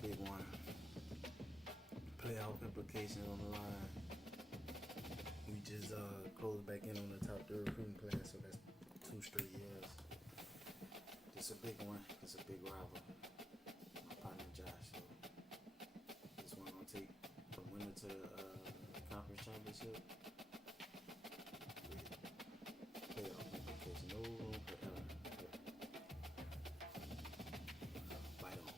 big one. Playoff implications on the line. We just closed back in on the top 3 recruiting class, so that's 2 straight years. It's a big one. It's a big rival. My partner Josh. So this one gonna take the winner to the conference championship with playoff implications. No room for error. Fight on.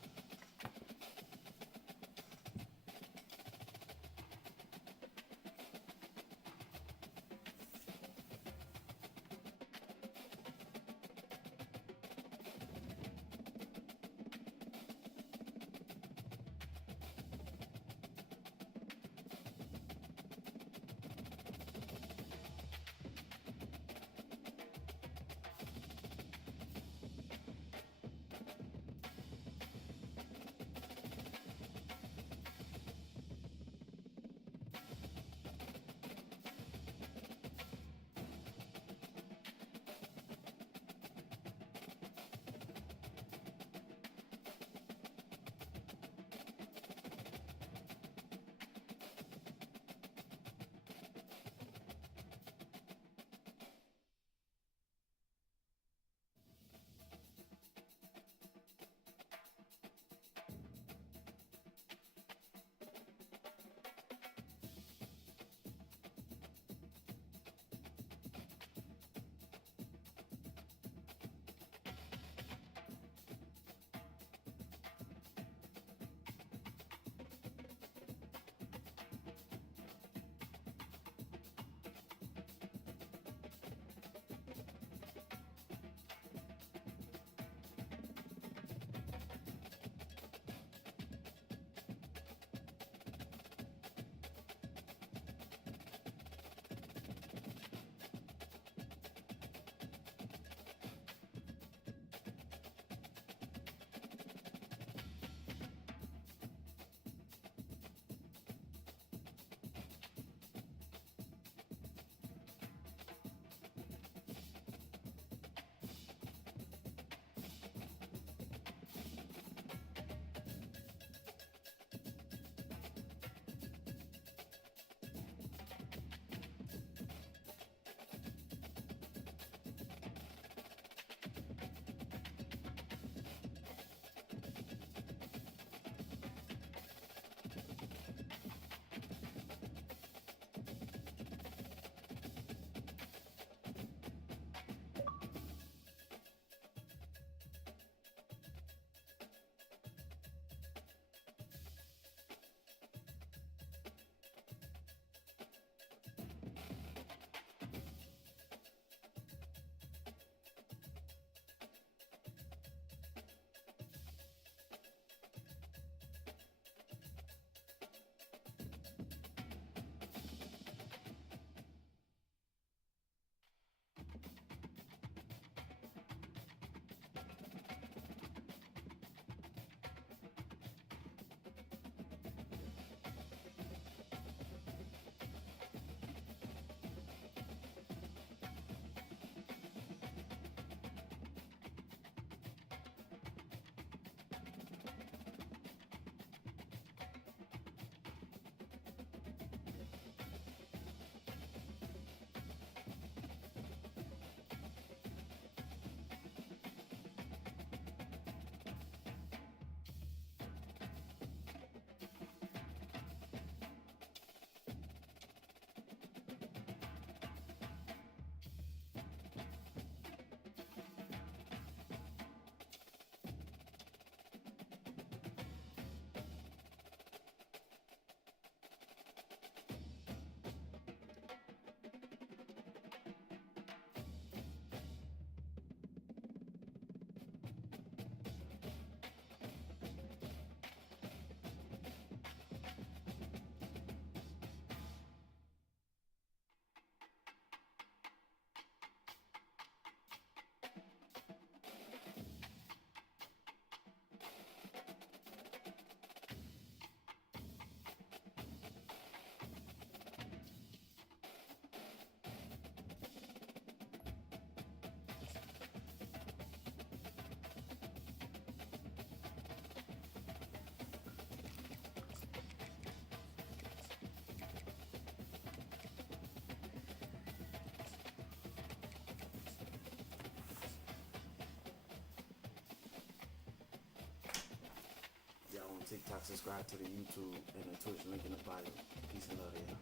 TikTok, subscribe to the YouTube and the Twitch link in the bio. Peace and love, y'all.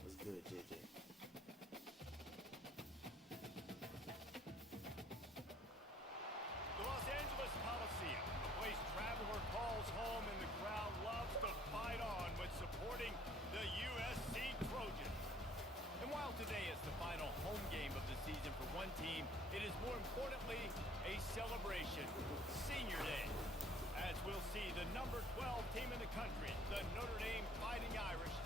What's good, JJ? The Los Angeles Coliseum, a place traveler calls home, and the crowd loves to fight on with supporting the USC Trojans. And while today is the final home game of the season for one team, it is more importantly a celebration, Senior Day. As we'll see, the number 12 team in the country, the Notre Dame Fighting Irish,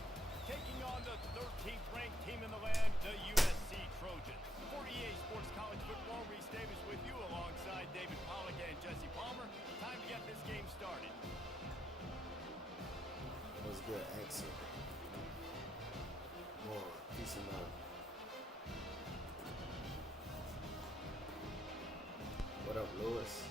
taking on the 13th ranked team in the land, the USC Trojans. For EA Sports College Football, Reese Davis with you alongside David Pollack and Jesse Palmer. Time to get this game started. What's good, Axel? More peace and love. What up, Lewis?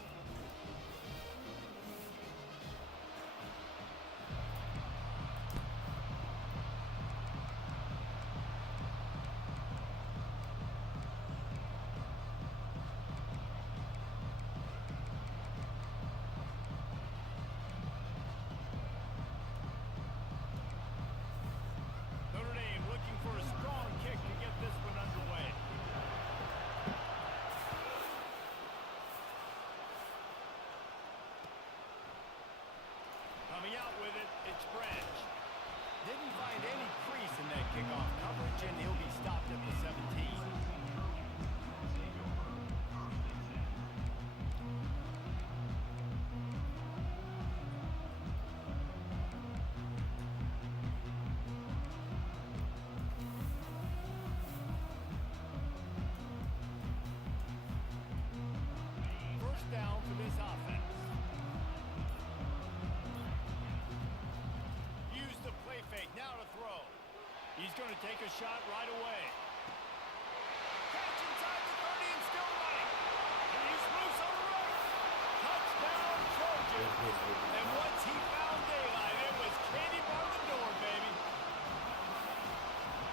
Notre Dame looking for a strong kick to get this one underway. Coming out with it, it's Branch. Didn't find any crease in that kickoff coverage, and he'll be stopped at the 17. First down for this offense. Use the play fake, now to throw. He's going to take a shot right away. Catch inside the 30 and still running. And he's loose on the right. Touchdown, Trojans. And once he found daylight, it was candy bar the door, baby.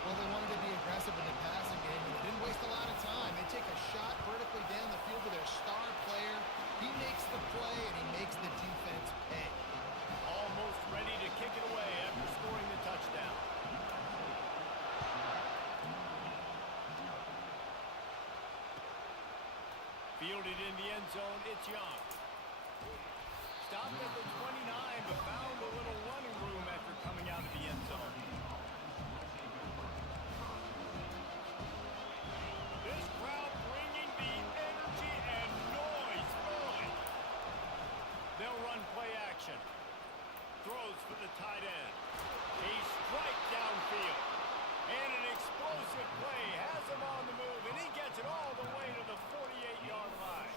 Well, they wanted to be aggressive in the passing game, and they didn't waste a lot of time. They take a shot vertically down the field to their star player. He makes the play, and he makes the defense pay. Almost ready to kick it away after scoring the touchdown. Fielded in the end zone, it's Young. Stopped at the 29, but found a little running room after coming out of the end zone. This crowd bringing the energy and noise early. They'll run play action. Throws for the tight end. A strike downfield. And an explosive play has him on the move, and he gets it all the way to the 48-yard line.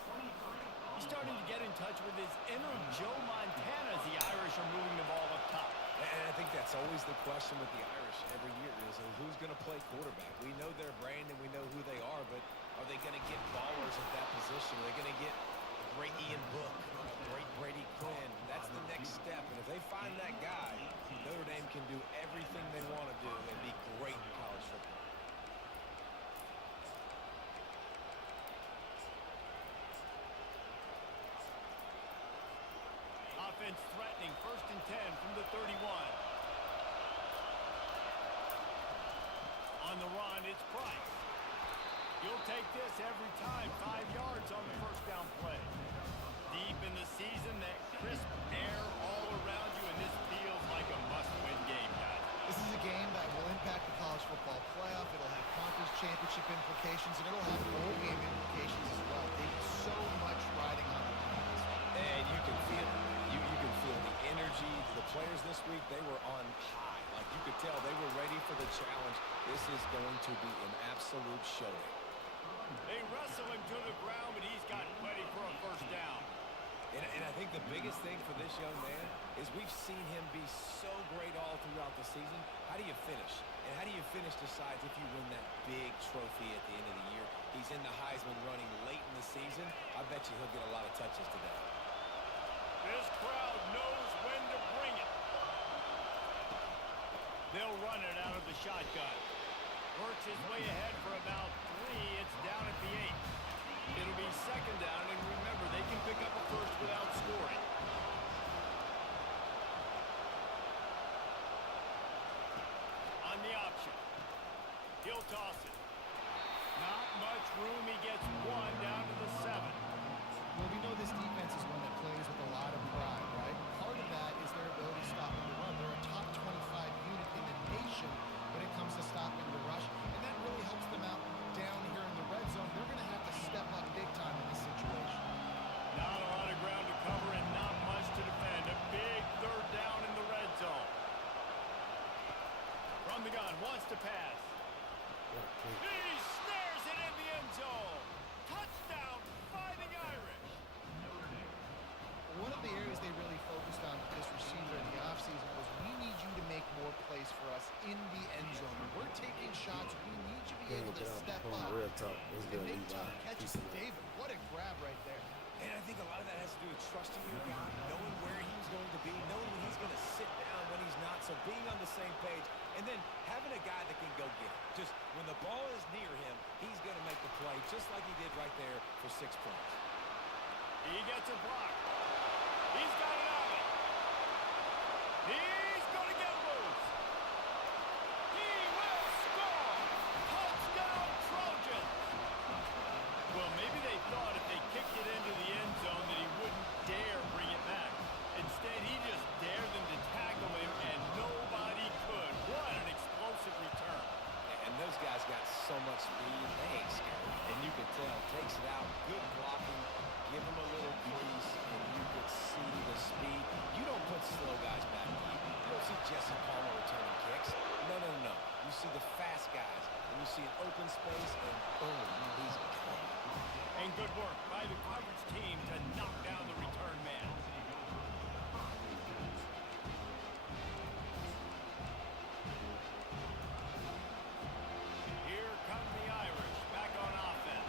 He's starting to get in touch with his inner Joe Montana as the Irish are moving the ball up top. And I think that's always the question with the Irish every year is who's going to play quarterback. We know their brand and we know who they are, but are they going to get ballers at that position? Are they going to get a great Ian Book, a great Brady Quinn? That's the next step. And if they find that guy, Notre Dame can do everything they want to do and be great in college football. Offense threatening, 1st and 10 from the 31. On the run, it's Price. You'll take this every time, 5 yards on the first down play. Deep in the season, that crisp air all around you, and this feels like a must-win game, guys. This is a game that will impact the college football playoff. It'll have conference championship implications, and it'll have bowl game implications as well. There's so much riding on the line. And you can feel it. You can feel the energy. The players this week, they were on high. Like you could tell they were ready for the challenge. This is going to be an absolute showdown. They wrestle him to the ground, but he's got ready for a first down. And I think the biggest thing for this young man is we've seen him be so great all throughout the season. How do you finish? And how do you finish decides if you win that big trophy at the end of the year. He's in the Heisman running late in the season. I bet you he'll get a lot of touches today. This crowd knows when to bring it. They'll run it out of the shotgun. Works his way ahead for about 3. It's down at the 8. It'll be second down, and remember, they can pick up a first without scoring. On the option. He'll toss it. Not much room. He gets one down to the 7. Well, we know this defense is one that plays with a lot of pride, right? Part of that is their ability to stop the run. They're a top 25 unit in the nation when it comes to stopping the rush, and that really helps them out down here in the red zone. They're going to have to step up big time in this situation. Not a lot of ground to cover and not much to defend. A big third down in the red zone. From the gun, wants to pass. He snares it in the end zone. Touchdown, Fighting Irish. One of the areas they really focused on with this receiver in the offseason was we need you to make more plays for us in the end zone. When we're taking shots, we need you to be able to step up Real talk. It's and gonna make be tough Levi. catches. David, what a grab right there. And I think a lot of that has to do with trusting your guy, knowing where he's going to be, knowing when he's going to sit down, when he's not, so being on the same page, and then having a guy that can go get it. Just when the ball is near him, he's going to make the play, just like he did right there for 6 points. He gets a block. He's got it on it. He's going to get loose. He will score. Touchdown, Trojans. Well, maybe they thought if they kicked it into the end zone that he wouldn't dare bring it back. Instead, he just dared them to tackle him, and nobody could. What an explosive return. And those guys got so much speed, they ain't scared. And you could tell, takes it out, good blocking, give him a little crease, and you could see the speed. You don't put slow guys back deep. You don't see Jesse Palmer returning kicks. No, no, no. You see the fast guys, and you see an open space, and boom, he's gone. And good work by the coverage team to knock down the return man. Here come the Irish back on offense.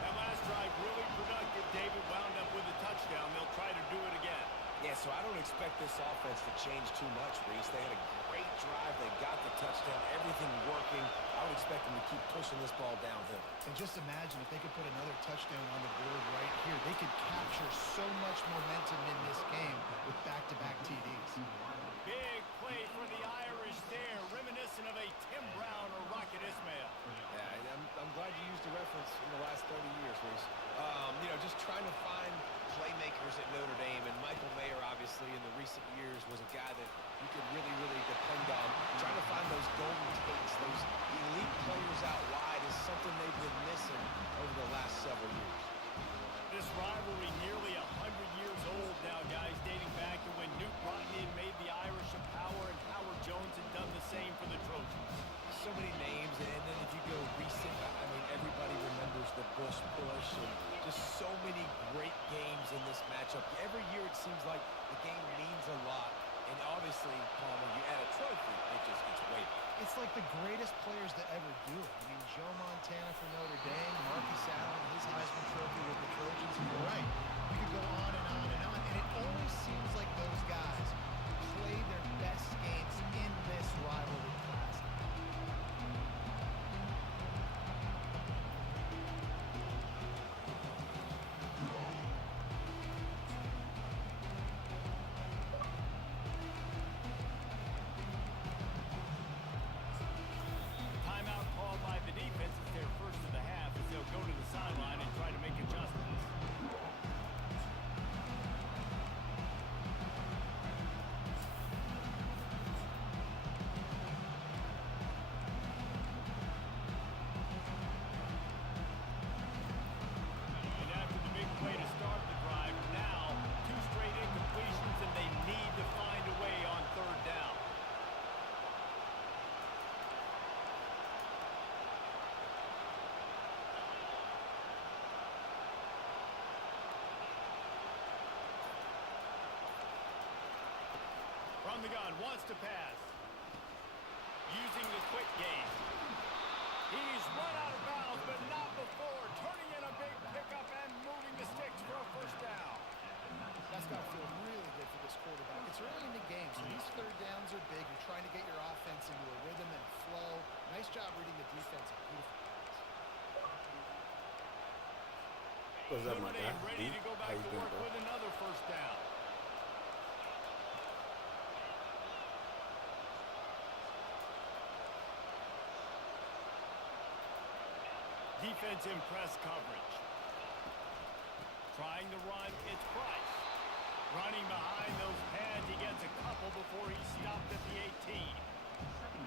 That last drive really productive. David wound up with a touchdown. They'll try to do it again. Yeah, so I don't expect this offense to change too much, Reese. They had a great drive. They got the touchdown, everything working. I would expect them to keep pushing this ball downhill. And just imagine if they could put another touchdown on the board right here. They could capture so much momentum in this game with back-to-back TDs. Big play for the Irish there, reminiscent of a Tim Brown or Rocket Ismail. Yeah, I'm glad you used the reference in the last 30 years, Reese. You know, just trying to find playmakers at Notre Dame, and Michael Mayer, obviously, in the recent years, was a guy that you could really, really depend on. Trying to find those golden takes, those elite players out wide is something they've been missing over the last several years. This rivalry nearly 100 years old now, guys, dating back to when Newt Rodney had made the Irish a power and Howard Jones had done the same for the Trojans. So many names, and then if you go recent, I mean, everybody remembers the Bush push, and just so many great games in this matchup. Every year it seems like the game means a lot, and obviously, Palmer, you add a trophy, it just gets weighted. It's like the greatest players to ever do it. I mean, Joe Montana for Notre Dame, Marcus Allen, his Heisman Trophy with the Trojans. And you're right. We could go on and on and on. And it always seems like those guys play their best games in this rivalry classic. Timeout called by the defense. It's their first of the half as they'll go to the sideline and try to make adjustments. And after the big play to start the drive, now 2 straight incompletions, and they need to find a way on third down. From the gun, wants to pass. Using the quick game. He's run out of bounds, but not before. Turning in a big pickup and moving the sticks for a first down. That's got to feel really good for this quarterback. It's early in the game, so these third downs are big. You're trying to get your offense into a rhythm and flow. Nice job reading the defense. Beautiful. What's up, my Notre guy? Dame ready to go How back you to doing, work bro? with another first down. Defense in press coverage. Trying to run, it's Price. Running behind those pads, he gets a couple before he's stopped at the 18.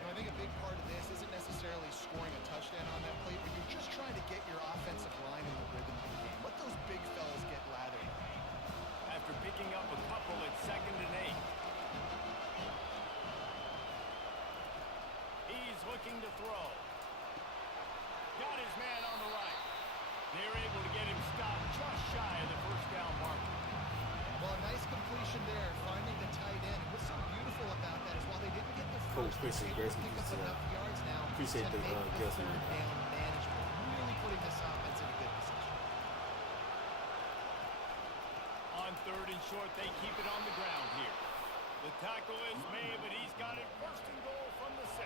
I think a big part of this isn't necessarily scoring a touchdown on that play, but you're just trying to get your offensive line in the rhythm of the game. Let those big fellas get lathered. After picking up a couple, it's 2nd and 8. He's looking to throw. Got his man on the right. They're able to get him stopped just shy of the first down marker. Well, a nice completion there, finding the tight end. And what's so beautiful about that is while they didn't get the Coach, first, appreciate they're able Grace, to pick up enough yards now appreciate to the, make the guess third on down manageable. Really putting this offense in a good position. On 3rd and short, they keep it on the ground here. The tackle is made, but he's got it 1st and goal from the 6.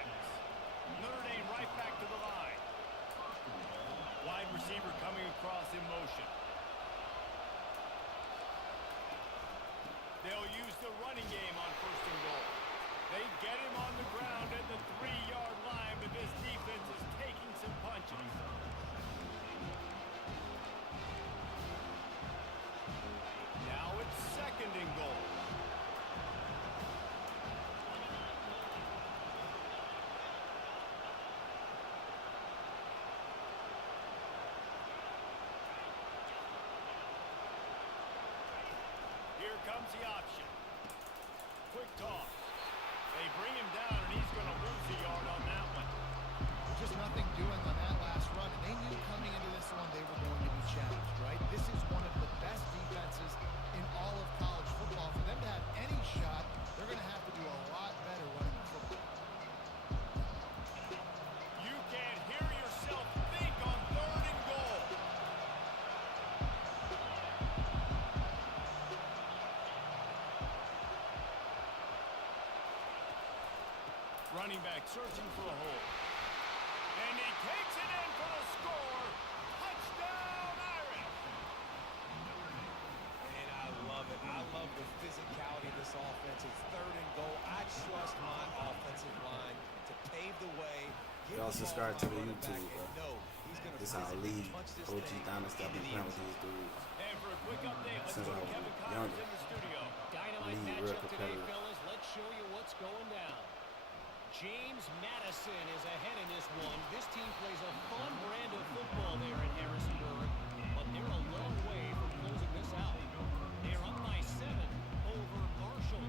Notre Dame right back to the line. Wide receiver coming across in motion. They'll use the running game on 1st and goal. They get him on the ground at the 3-yard line, but this defense is taking some punches. Now it's 2nd and goal. Here comes the option. Quick toss. They bring him down, and he's going to lose a yard on that one. Just nothing doing on that last run. And they knew coming into this one they were going to be challenged, right? This is one of the best defenses in all of college football. For them to have any shot, they're going to have to do a lot better running the football. You can't hear yourself think on 3rd and goal. Running back searching for a hole. And he takes it in for the score. Touchdown, Irish. And I love it. I love the physicality of this offense. It's 3rd and goal. I trust my offensive line to pave the way. Y'all subscribe to the YouTube, bro. This is how I lead OG Dynasty. I've been playing with these dudes And for a quick update, let's since go I to was Kevin Connors younger. in the studio. Dynamite Lead, real matchup today, competitive. fellas. Let's show you what's going down. James Madison is ahead in this one. This team plays a fun brand of football there in Harrisonburg, but they're a long way from closing this out. They're up by 7 over Marshall.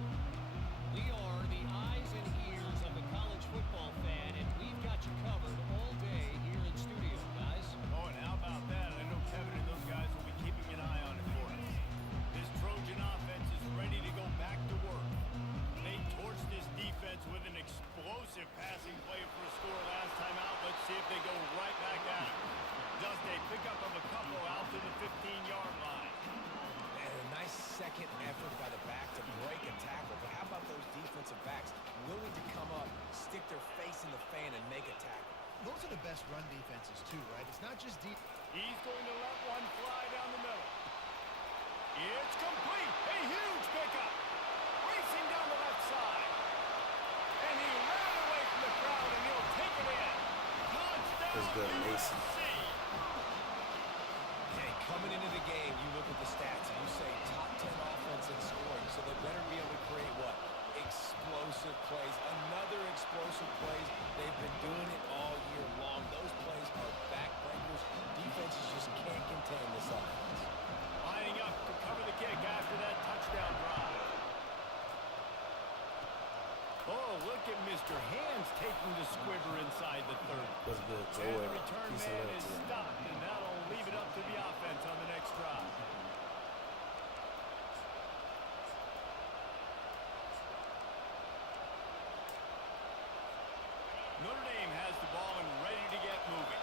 We are the eyes and ears of the college football fan, and we've got you covered all day here in studio, guys. Oh, and how about that? I know Kevin and those guys will be keeping an eye on it for us. This Trojan offense is ready to go back to work. They torched this defense with an explosive passing play for a score last time out. Let's see if they go right back at it. Does they pick up of a couple out to the 15-yard line? And a nice second effort by the back to break a tackle. But how about those defensive backs willing to come up, stick their face in the fan, and make a tackle? Those are the best run defenses too, right? It's not just deep. He's going to let one fly down the middle. It's complete. A huge pickup. Racing down the left side. And he ran away from the crowd, and he'll take it in. Touchdown, That's good, Mason. USC. Hey, coming into the game, you look at the stats, and you say top 10 offense in scoring, so they better be able to create what? Explosive plays. Another explosive plays. They've been doing it all year long. Those plays are backbreakers. Defenses just can't contain this offense. Lining up to cover the kick after that touchdown drive. Oh, look at Mr. Hands taking the squibber inside the 30. What's good, And Joel? the return Peace and man love is to you. stopped, and that'll leave it up to the offense on the next drive. Notre Dame has the ball and ready to get moving.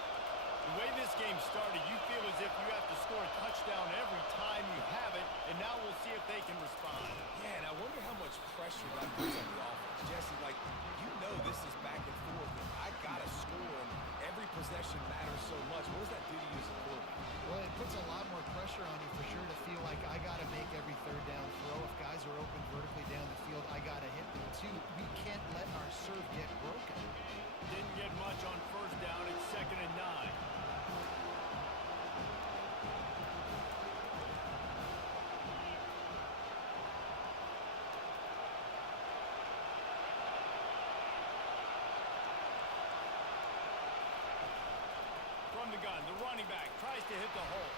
The way this game started, you feel as if you have to score a touchdown every time you have it, and now we'll see if they can respond. Yeah, and I wonder how much pressure that puts on the offense. Jesse, like, you know this is back and forth. I got to score, and every possession matters so much. What does that do to you as a quarterback? Well, it puts a lot more pressure running back tries to hit the hole.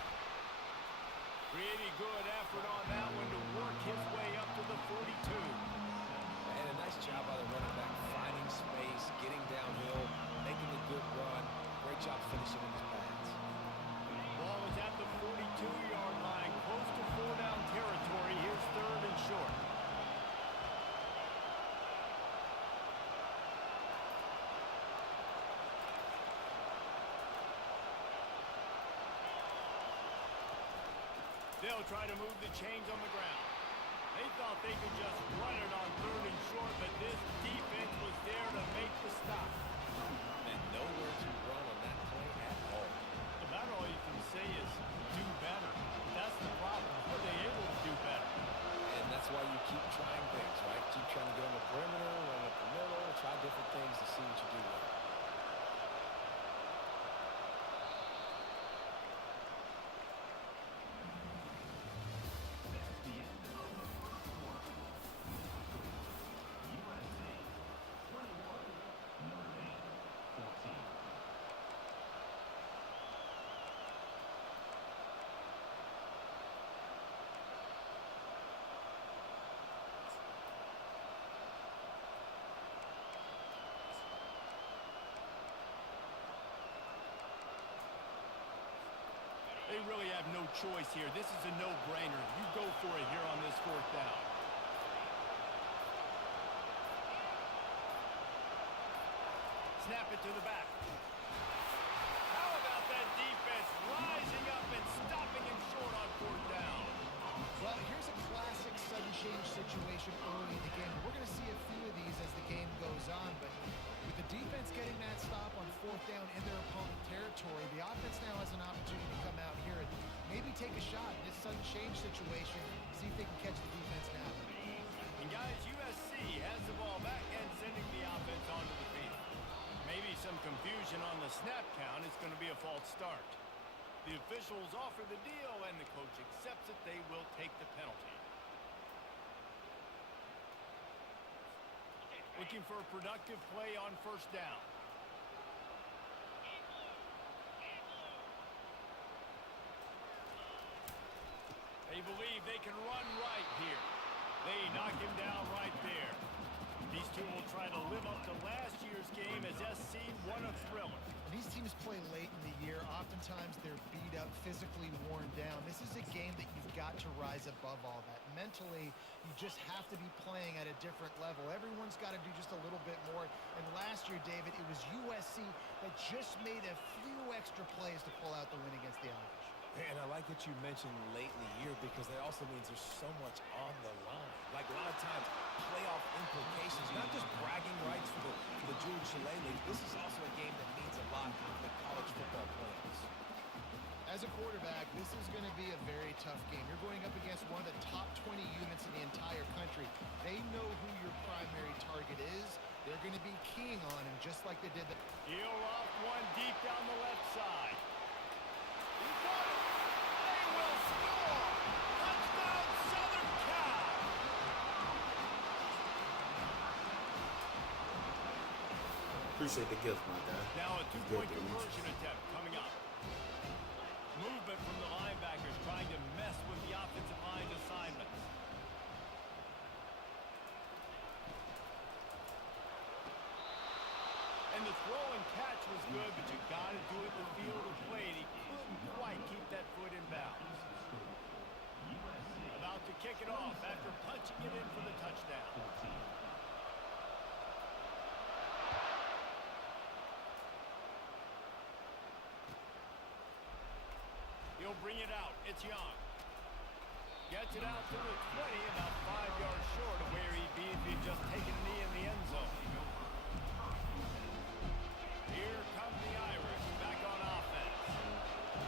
Pretty good effort on that one to work his way up to the 42. And a nice job by the running back, finding space, getting downhill, making a good run. Great job finishing in his pads. Ball is at the 42-yard line, close to 4-down territory. Here's 3rd and short. They'll try to move the chains on the ground. They thought they could just run it on 3rd and short, but this defense was there to make the stop. And nowhere to run on that play at all. About all you can say is do better. That's the problem. Are they able to do better? And that's why you keep trying things, right? Keep trying to get on the perimeter, run up the middle, try different things to see what you do well. They really have no choice here. This is a no-brainer. You go for it here on this 4th down. Snap it to the back. How about that defense rising up and stopping him short on 4th down? Well, here's a classic sudden change situation early in the game. We're going to see a few of these as the game goes on, but with the defense getting that stop on 4th down in their opponent territory, the offense now has an opportunity to come out here and maybe take a shot in this sudden change situation, see if they can catch the defense now. And guys, USC has the ball back and sending the offense onto the field. Maybe some confusion on the snap count. It's going to be a false start. The officials offer the deal, and the coach accepts it. They will take the penalty. Looking for a productive play on 1st down. They believe they can run right here. They knock him down right there. These two will try to live up to last year's game as SC won a thriller. These teams play late in the year. Oftentimes they're beat up, physically worn down. This is a game that you've got to rise above all that. Mentally, you just have to be playing at a different level. Everyone's got to do just a little bit more. And last year, David, it was USC that just made a few extra plays to pull out the win against the Irish. And I like that you mentioned late in the year because that also means there's so much on the line. Like a lot of times, playoff implications, not just bragging rights for the Jude Chalet League. This is also a game that means a lot for the college football playoffs. As a quarterback, this is going to be a very tough game. You're going up against one of the top 20 units in the entire country. They know who your primary target is. They're going to be keying on him just like they did. He'll off one deep down the left side. He got it. They will score. Touchdown, Southern Cal. Appreciate the gift, my guy. Now a It's two-point good to meet you. conversion attempt coming up. Movement from the linebackers trying to mess with the offensive line assignments. And the throw and catch was good, but you got to do it the field of play, and he couldn't quite keep that foot in bounds. About to kick it off after punching it in for the touchdown. He'll bring it out. It's Young. Gets it out to the 20, about 5 yards short of where he'd be if he'd just taken a knee in the end zone. Here come the Irish back on offense.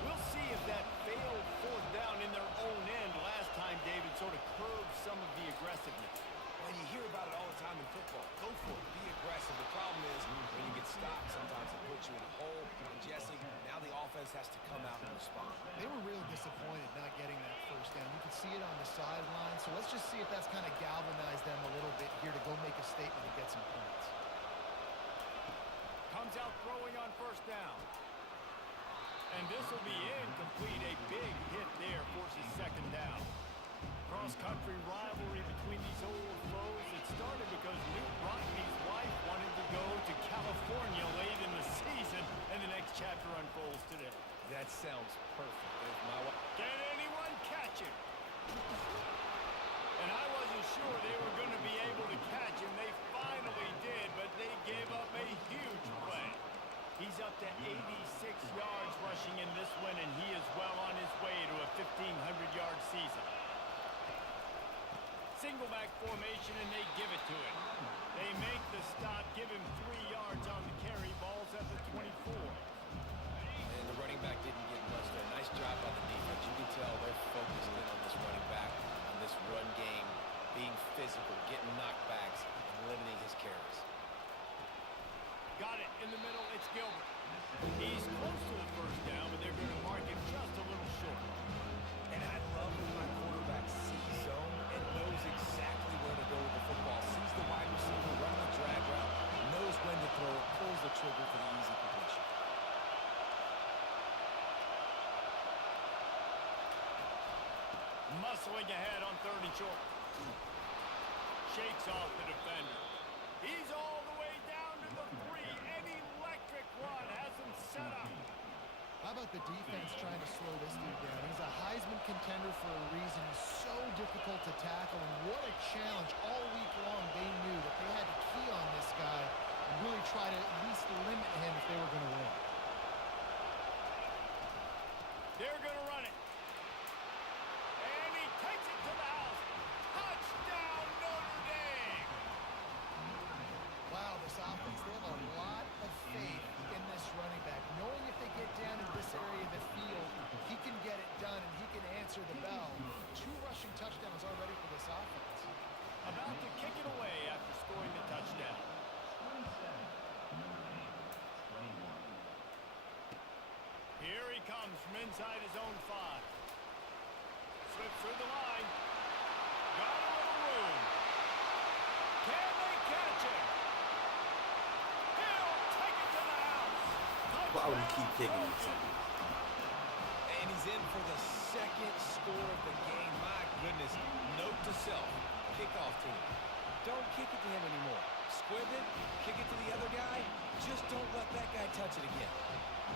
We'll see if that failed 4th down in their own end last time, David, sort of curbed some of the aggressiveness. When you hear about it all the time in football, go for it, be aggressive. The problem is when you get stopped, sometimes it puts you in a hole. And Jesse, now the offense has to come out and respond. They were really disappointed not getting that 1st down. You could see it on the sideline. So let's just see if that's kind of galvanized them a little bit here to go make a statement and get some points. Comes out throwing on 1st down. And this will be incomplete. A big hit there forces second down. Cross-country rivalry between these old foes. It started because Newt Rockney's wife wanted to go to California late in the season, and the next chapter unfolds today. That sounds perfect. There's my wife. Can anyone catch him? And I wasn't sure they were going to be able to catch him. They finally did, but they gave up a huge play. He's up to 86 yards rushing in this one, and he is well on his way to a 1,500-yard season. Single back formation, and they give it to him. They make the stop, give him 3 yards on the carry. Ball's at the 24. And the running back didn't get much there. Nice job by the defense. You can tell they're focused in on this running back, on this run game, being physical, getting knockbacks, and limiting his carries. Got it in the middle. It's Gilbert. He's close to the first down, but they're going to mark him just a little short. And I love when my quarterback sees zone and knows exactly where to go with the football. Sees the wide receiver, running the drag route, knows when to throw it, pulls the trigger for the easy completion. Muscling ahead on 3rd and short. Shakes off the defender. He's all the way down to the 3. An electric run has him set up. How about the defense trying to slow this dude down? He's a Heisman contender for a reason. He's so difficult to tackle, and what a challenge. All week long, they knew that they had to key on this guy and really try to at least limit him if they were going to win. They're going to run it. And he takes it to the house. Touchdown, Notre Dame. Wow, this offense, they have a lot of faith in this running back. Knowing if they get down in this area of the field, he can get it done and he can answer the bell. 2 rushing touchdowns already for this offense. About to kick it away after scoring the touchdown. Here he comes from inside his own 5. Slips through the line. Got a little room. Can they catch him? He'll take it to the house. Why would he keep kicking it? And he's in for the 2nd score of the game. My goodness. Note to self. Kickoff team. Don't kick it to him anymore. Squib it. Kick it to the other guy. Just don't let that guy touch it again.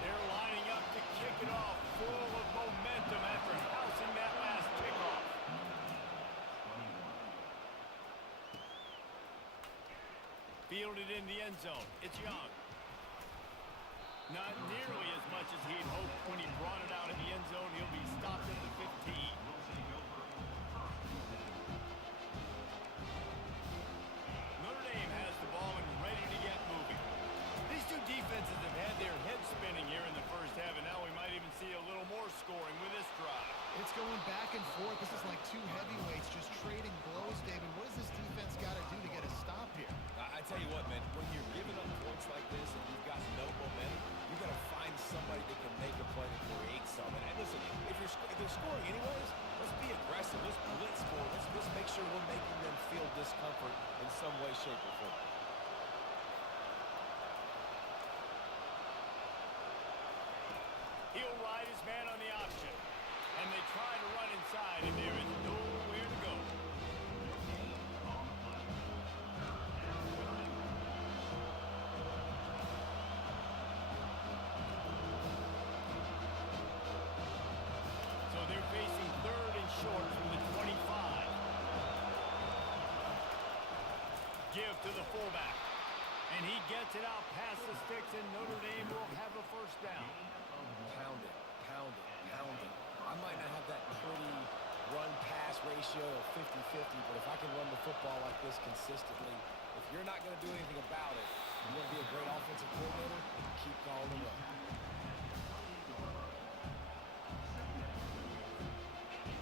They're lining up to kick it off, full of momentum after housing that last kickoff. Fielded in the end zone. It's Young. Not nearly as much as he'd hoped when he brought it out in the end zone. He'll be stopped at the 15. Notre Dame has the ball and ready to get moving. These two defenses have had their heads spinning here in the first half, and now we might even see a little more scoring with this drive. It's going back and forth. This is like 2 heavyweights just trading blows, David. What does this defense got to do to get a stop here? I tell you what, man, when you're giving up points like this and you've got no momentum, you got to find somebody that can make a play to create something. And listen, if they're scoring anyways, let's be aggressive. Let's blitz for them. Let's make sure we're making them feel discomfort in some way, shape, or form. He'll ride his man on the option. And they try to run inside, and there is nowhere to go. So they're facing 3rd and short from the 25. Give to the fullback. And he gets it out past the sticks, and Notre Dame will have a first down. Pound it, pound it, pound it. I might not have that pretty run-pass ratio of 50-50, but if I can run the football like this consistently, if you're not going to do anything about it, you want to be a great offensive coordinator, keep calling the run.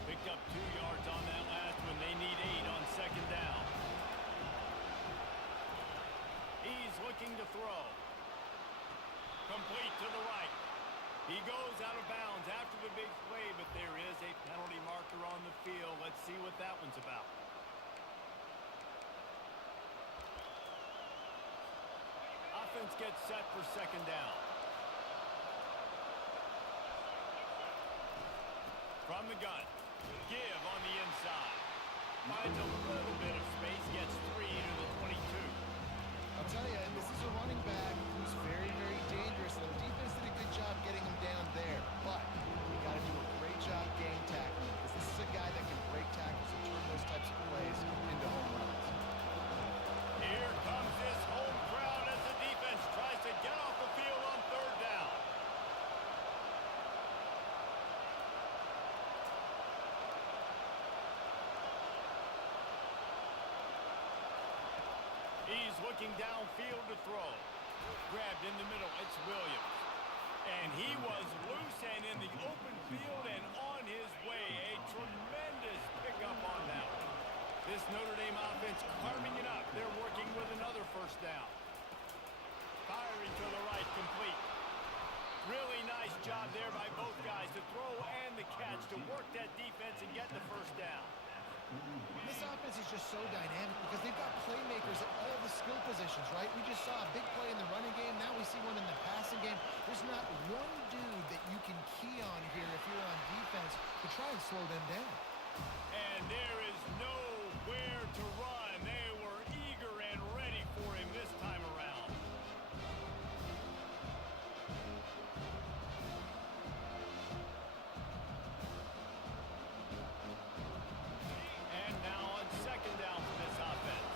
Picked up 2 yards on that last one. They need 8 on second down. He's looking to throw. Complete to the right. He goes out of bounds after the big play, but there is a penalty marker on the field. Let's see what that one's about. Offense gets set for second down. From the gun. Give on the inside. Finds a little bit of space. Gets 3 to the 22. I'll tell you, this is a running back who's very, very dangerous. The defense did a good job getting him down there, but you got to do a great job game tackling because this is a guy that can break tackles and turn those types of plays into home runs. Here comes this home crowd as the defense tries to get off the field on 3rd down. He's looking downfield to throw. Grabbed in the middle, it's Williams. And he was loose and in the open field and on his way. A tremendous pickup on that one. This Notre Dame offense carving it up. They're working with another 1st down. Firing to the right, complete. Really nice job there by both guys to throw and the catch to work that defense and get the 1st down. This offense is just so dynamic because they've got playmakers at all the skill positions, right? We just saw a big play in the running game. Now we see one in the passing game. There's not one dude that you can key on here if you're on defense to try and slow them down. And there is nowhere to run. They were eager and ready for him this time around. And now on 2nd down for this offense.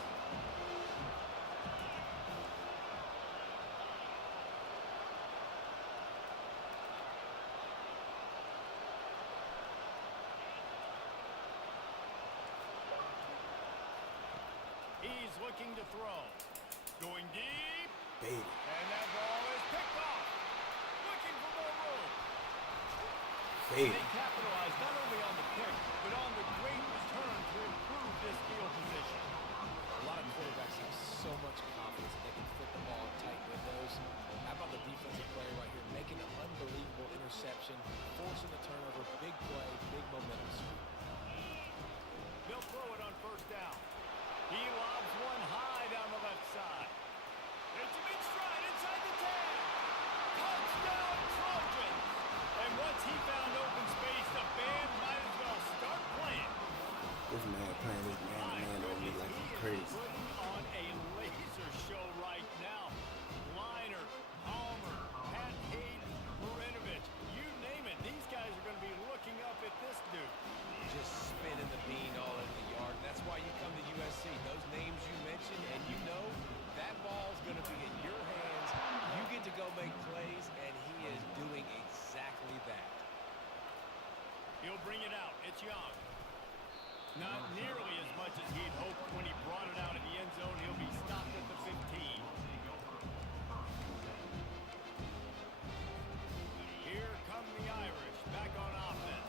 He's looking to throw. Going deep. Baby. And that ball is picked off. Looking for more room. Baby. They capitalized not only on the pick, but on the great return to improve this field position. A lot of quarterbacks have so much confidence that they can fit the ball in tight windows. How about the defensive player right here making an unbelievable interception, forcing the turnover, big play, big momentum sweep. They'll throw it on 1st down. He lobs one high down the left side. It's a big stride inside the 10. Touchdown, Trojans! And once he found open space, the band might as well start playing. This man playing this man on me like he's crazy. Putting on a laser show right now. Liner, Palmer, Pat Hayden, Marinovich, you name it. These guys are going to be looking up at this dude. Just spinning the bean all over the yard. That's why you come to USC. Those names you mentioned, and you know that ball's going to be in your hands. You get to go make plays, and he is doing exactly that. He'll bring it out. It's Young. Not nearly as much as he'd hoped when he brought it out of the end zone. He'll be stopped at the 15. Here come the Irish back on offense.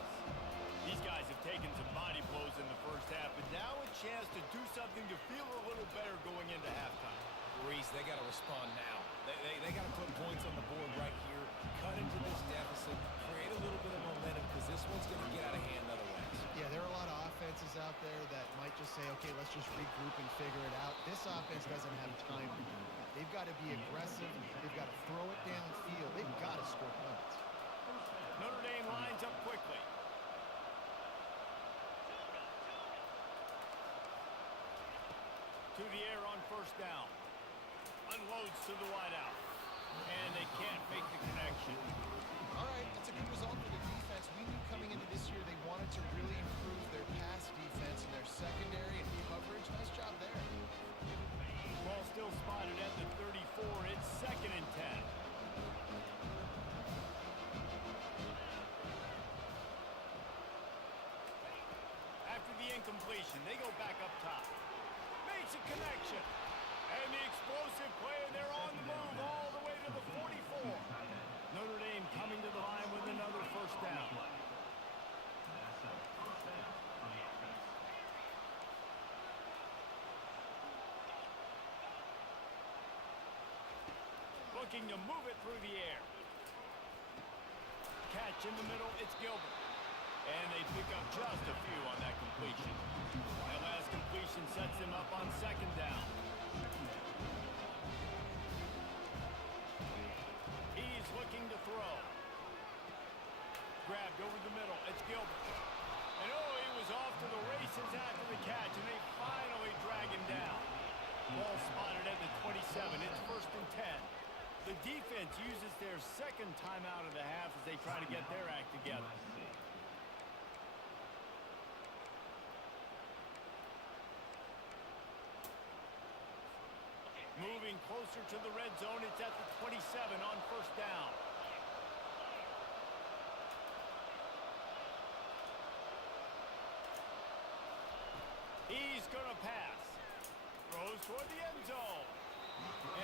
These guys have taken some body blows in the 1st half, but now a chance to do something to feel a little better going into halftime. Reese, they got to respond now. They got to put points on the board right here, cut into this deficit, create a little bit of momentum because this one's going to get out of hand otherwise. Yeah, there are a lot of offenses out there that might just say, okay, let's just regroup and figure it out. This offense doesn't have time to do that. They've got to be aggressive. They've got to throw it downfield. They've got to score points. Notre Dame lines up quickly. To the air on 1st down. Unloads to the wideout. And they can't make the connection. All right, that's a good result for the defense. We knew coming into this year they wanted to really improve their pass defense and their secondary and coverage. Nice job there. Ball still spotted at the 34. It's 2nd and 10. After the incompletion, they go back up top. Makes a connection. And the explosive play, and they're on the move all the way to the 44. Notre Dame coming to the line with another 1st down. Looking to move it through the air. Catch in the middle, it's Gilbert. And they pick up just a few on that completion. That last completion sets him up on 2nd down. He's looking to throw. Grabbed over the middle, it's Gilbert. races after the catch, and they finally drag him down. Ball spotted at the 27. It's 1st and 10. The defense uses their second timeout of the half as they try to get their act together. Moving closer to the red zone, it's at the 27 on 1st down. He's going to pass. Throws toward the end zone.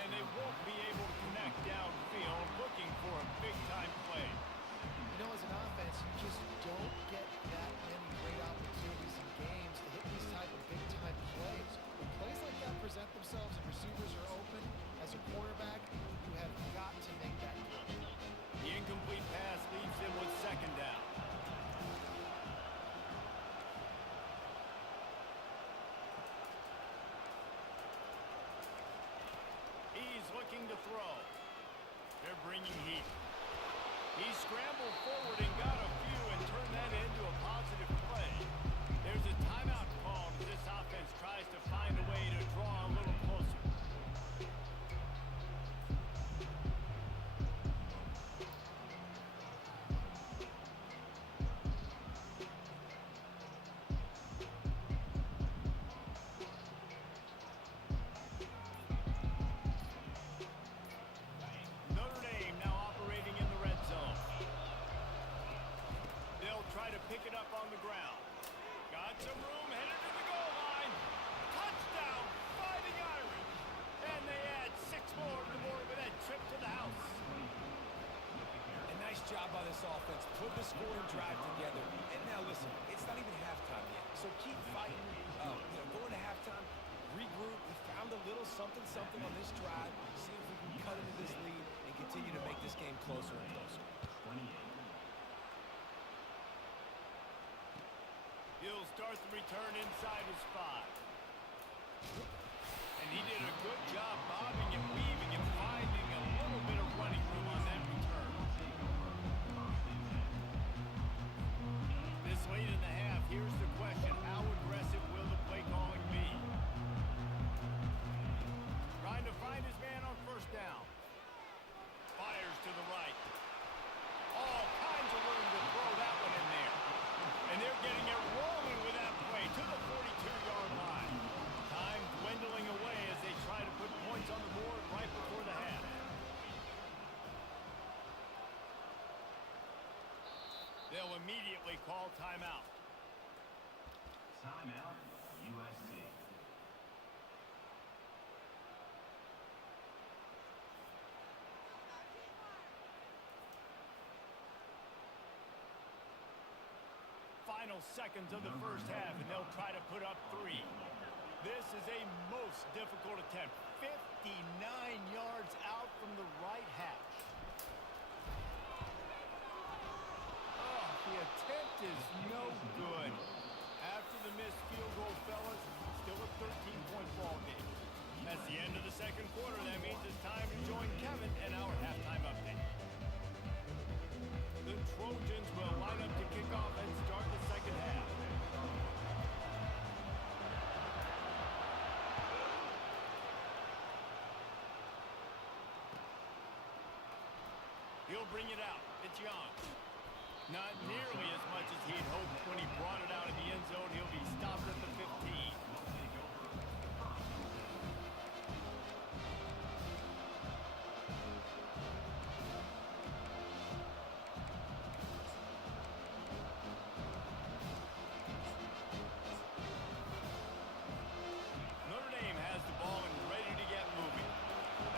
And they won't be able to connect downfield, looking for a big-time play. You know, as an offense, you just don't get that many great opportunities in games to hit these type of big-time plays. When plays like that present themselves and receivers are open, as a quarterback, you have got to make that play. The incomplete pass leaves them with 2nd down. He's looking to throw. They're bringing heat. He scrambled forward and got a few and turned that into a positive play. There's a timeout called as this offense tries to find a way to draw a little closer. Notre Dame now operating in the red zone. They'll try to pick it up on the ground. Got some room, headed to the goal line. Touchdown, Fighting Irish. And they add 6 more to the board with that trip to the house. A nice job by this offense. Put the scoring drive together. And now listen, it's not even halftime yet. So keep fighting. Going to halftime, regroup. We found a little something on this drive. See if we can cut into this lead and continue to make this game closer and closer. He'll start the return inside his 5. And he did a good job bobbing and weaving and finding a little bit of running room on that return. This late in the half, here's the question. How aggressive will the play calling be? Trying to find his man on 1st down. Fires to the right. All kinds of room to throw that one in there. And they're getting it rolling with that play to the 42-yard line. Time dwindling away as they try to put points on the board right before the half. They'll immediately call timeout. Timeout, USC. Final seconds of the 1st half, and they'll try to put up 3. This is a most difficult attempt. 59 yards out from the right hash. Oh, the attempt is no good. After the missed field goal, fellas, still a 13-point ball game. That's the end of the 2nd quarter. That means it's time to join Kevin and our halftime update. The Trojans will line up to kick off and start the 2nd half. He'll bring it out. It's Young. Not nearly as much as he'd hoped when he brought it out in the end zone. He'll be stopped at the 15. Notre Dame has the ball and ready to get moving.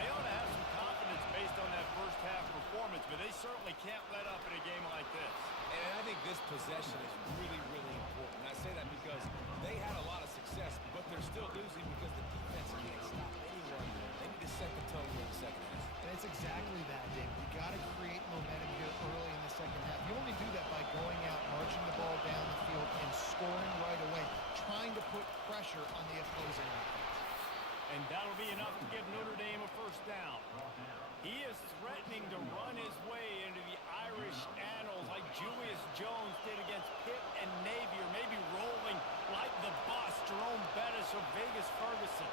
They ought to have some confidence based on that 1st half performance, but they certainly can't let up in a game like this. And I think this possession is really, really important. I say that because they had a lot of success, but they're still losing because the defense can't stop anyone. They need to set the tone in the 2nd half. And it's exactly that, David. You got to create momentum here early in the 2nd half. You only do that by going out, marching the ball down the field, and scoring right away, trying to put pressure on the opposing offense. And that'll be enough to give Notre Dame a 1st down. He is threatening to run his way into the Irish annals like Julius Jones did against Pitt and Navy, or maybe rolling like the boss, Jerome Bettis or Vegas Ferguson.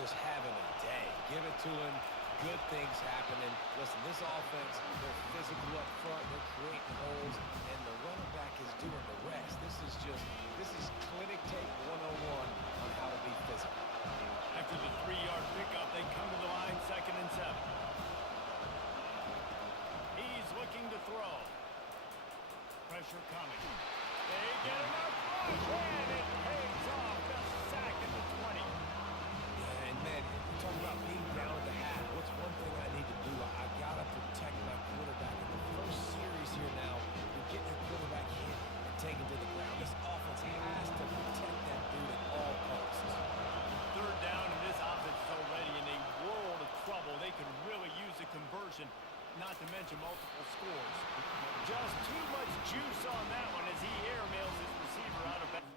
Just having a day. Give it to him. Good things happening. Listen, this offense, they're physical up front. They're creating holes, and the running back is doing the rest. This is clinic tape 101 on how to be physical. After the 3-yard pickup, they come to the line, 2nd and 7. He's looking to throw. Pressure coming. They get enough rush, and it pays off. The sack at the 20. And man, you're talking about being down at the hat. What's one thing I need to do? I gotta protect my quarterback. In the first series here now, you're getting your quarterback hit and taken to the ground. This offense has to protect that dude at all costs. 3rd down, and this offense is already in a world of trouble. They could really use a conversion, not to mention multiple scores. Just too much juice on that one as he airmails his receiver out of bounds.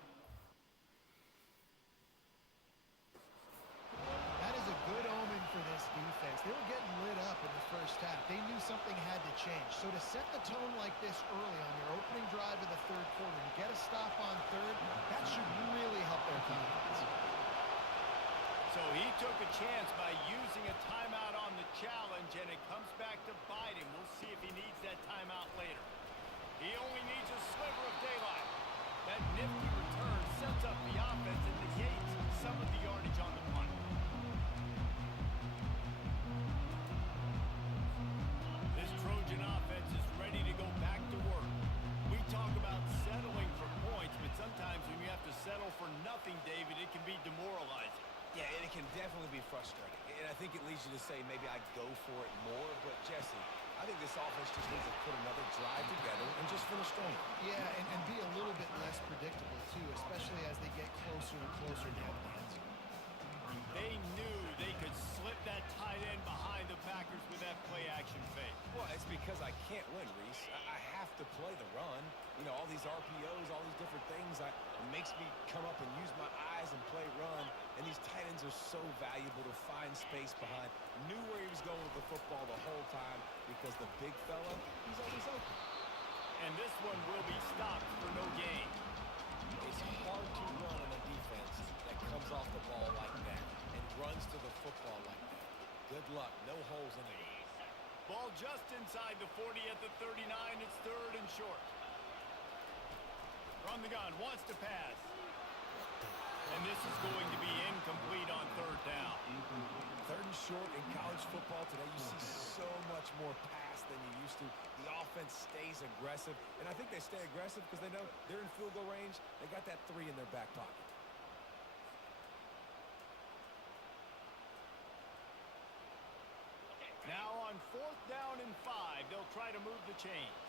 That is a good omen for this defense. They were getting lit up in the first half. They knew something had to change. So to set the tone like this early on your opening drive of the 3rd quarter and get a stop on 3rd, that should really help their confidence. So he took a chance by using a timeout on the challenge, and it comes back to bite him. We'll see if he needs that timeout later. He only needs a sliver of daylight. That nifty return sets up the offense and negates some of the yardage on the punt. This Trojan offense is ready to go back to work. We talk about settling for points, but sometimes when you have to settle for nothing, David, it can be demoralizing. Yeah, and it can definitely be frustrating. And I think it leads you to say maybe I go for it more. But, Jesse, I think this offense just needs to put another drive together and just finish strong. Yeah, and be a little bit less predictable, too, especially as they get closer and closer down the end zone. They knew they could slip that tight end behind the backers with that play-action fake. Well, it's because I can't win, Reese. I have to play the run. You know, all these RPOs, all these different things, it makes me come up and use my eyes and play run. And these tight ends are so valuable to find space behind. Knew where he was going with the football the whole time because the big fella, he's always open. And this one will be stopped for no gain. It's hard to run on a defense that comes off the ball like that and runs to the football like that. Good luck. No holes in it. Ball just inside the 40 at the 39. It's 3rd and short. From the gun, wants to pass. And this is going to be incomplete on 3rd down. 3rd and short in college football today. You see so much more pass than you used to. The offense stays aggressive. And I think they stay aggressive because they know they're in field goal range. They got that 3 in their back pocket. Now on 4th down and 5, they'll try to move the chains.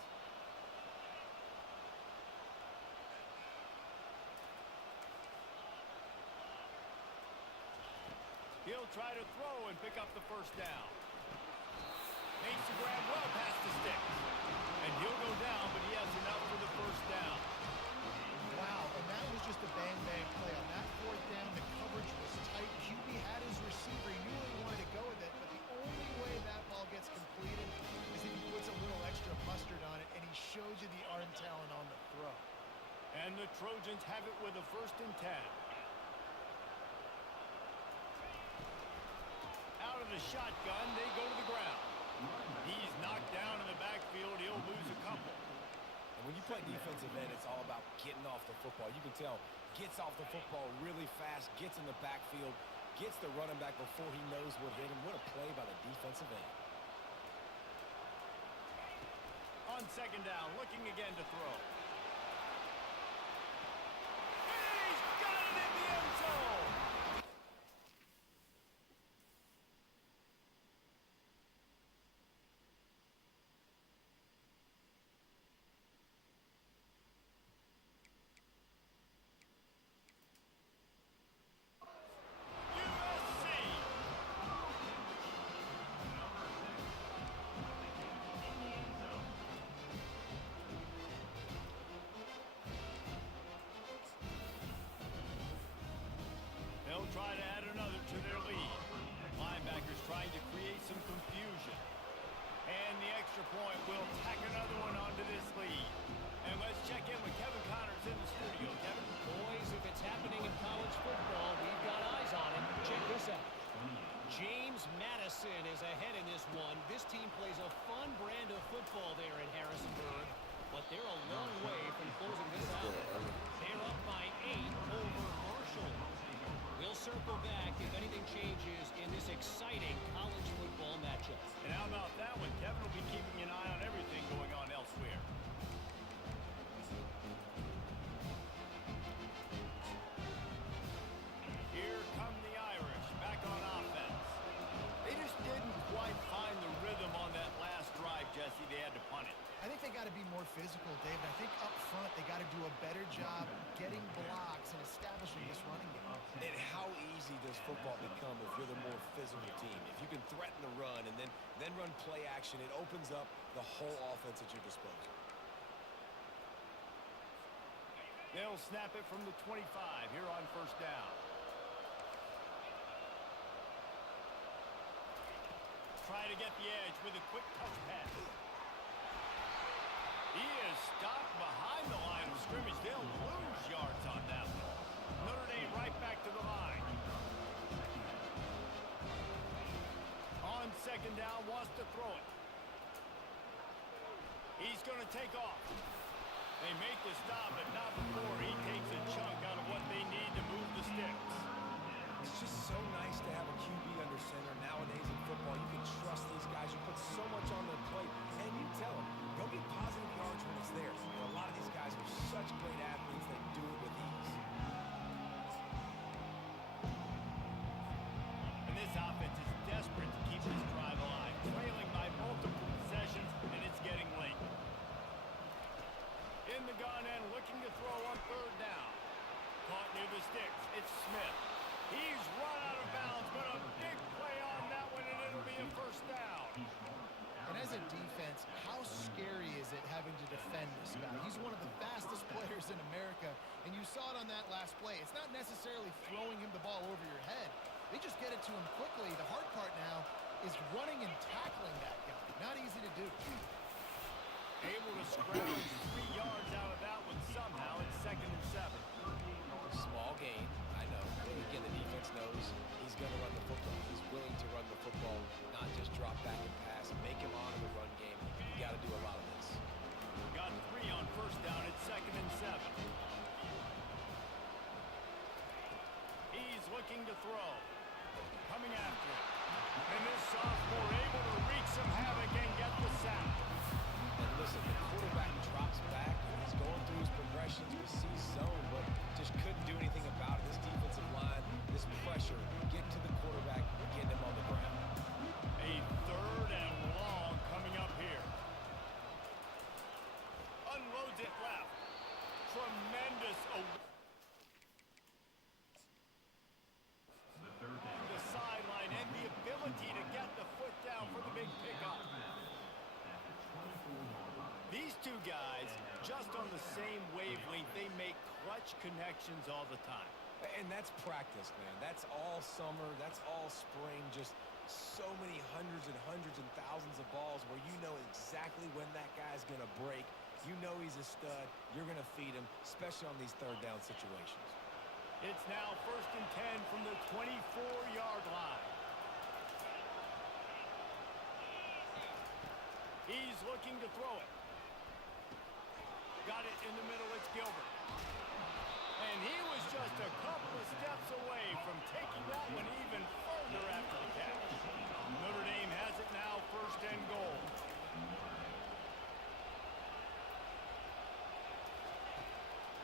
He'll try to throw and pick up the 1st down. Makes the grab well past the sticks. And he'll go down, but he has enough for the 1st down. Wow, and that was just a bang-bang play. On that 4th down, the coverage was tight. QB had his receiver. He knew where he wanted to go with it, but the only way that ball gets completed is if he puts a little extra mustard on it, and he shows you the arm talent on the throw. And the Trojans have it with a 1st and 10. Out of the shotgun, they go to the ground. He's knocked down in the backfield. He'll lose a couple. And when you play defensive end, it's all about getting off the football. You can tell, gets off the football really fast, gets in the backfield, gets the running back before he knows what hit him. What a play by the defensive end. On 2nd down, looking again to throw. He's got it in the end zone. They'll try to add another to their lead. Linebackers trying to create some confusion. And the extra point will tack another one onto this lead. And let's check in with Kevin Connors in the studio. Kevin? Boys, if it's happening in college football, we've got eyes on it. Check this out. James Madison is ahead in this one. This team plays a fun brand of football there in Harrisonburg, but they're a long way from closing this out. They're up by 8 over Marshall. We'll circle back if anything changes in this exciting college football matchup. And how about that one? Kevin will be keeping an eye on everything going on elsewhere. Here come the Irish back on offense. They just didn't quite find the rhythm on that last drive, Jesse. They had to punt it. I think they got to be more physical, David. I think up front they got to do a better job getting blocks and establishing this running game. And how easy does football become if you're the more physical team? If you can threaten the run and then run play action, it opens up the whole offense at your disposal. They'll snap it from the 25 here on first down. Try to get the edge with a quick touch pass. He is stopped behind the line of scrimmage. They'll lose yards on that one. Notre Dame right back to the line. On second down, wants to throw it. He's going to take off. They make the stop, but not before he takes a chunk out of what they need to move the sticks. It's just so nice to have a QB under center. Nowadays in football, you can trust these guys. You put so much on their plate, and you tell them, go get positive yards when it's there. And a lot of these guys are such great athletes, they do it with ease. And this offense is desperate to keep this drive alive, trailing by multiple possessions, and it's getting late. In the gun and looking to throw on third down. Caught near the sticks. It's Smith. He's run out of bounds, but a big play on that one, and it'll be a first down. And as a defense, how scary is it having to defend this guy? He's one of the fastest players in America, and you saw it on that last play. It's not necessarily throwing him the ball over your head. They just get it to him quickly. The hard part now is running and tackling that guy. Not easy to do. Able to scramble 3 yards out of that one somehow. It's 2nd and 7. Small gain, I know. But again, the defense knows he's going to run the football. He's willing to run the football, not just drop back and pass, make him honor the run game. You got to do a lot of this. Got 3 on first down. It's 2nd and 7. He's looking to throw. Coming after it. And this sophomore able to wreak some havoc and get the sack. And listen, the quarterback drops back, and he's going through his progressions with C zone, but just couldn't do anything about it. This defensive line, this pressure, get to the quarterback, get him on the ground. A 3rd and long coming up here. Unloads it left. Tremendous. The sideline and the ability to get the foot down for the big pickup. These two guys, just on the same wavelength, they make clutch connections all the time. And that's practice, man. That's all summer. That's all spring. Just so many hundreds and thousands of balls where you know exactly when that guy's going to break. You know he's a stud. You're going to feed him, especially on these third down situations. It's now 1st and 10 from the 24-yard line. He's looking to throw it. Got it in the middle. It's Gilbert. And he was just a couple of steps away from taking that one even further after the catch. Notre Dame has it now, 1st and goal.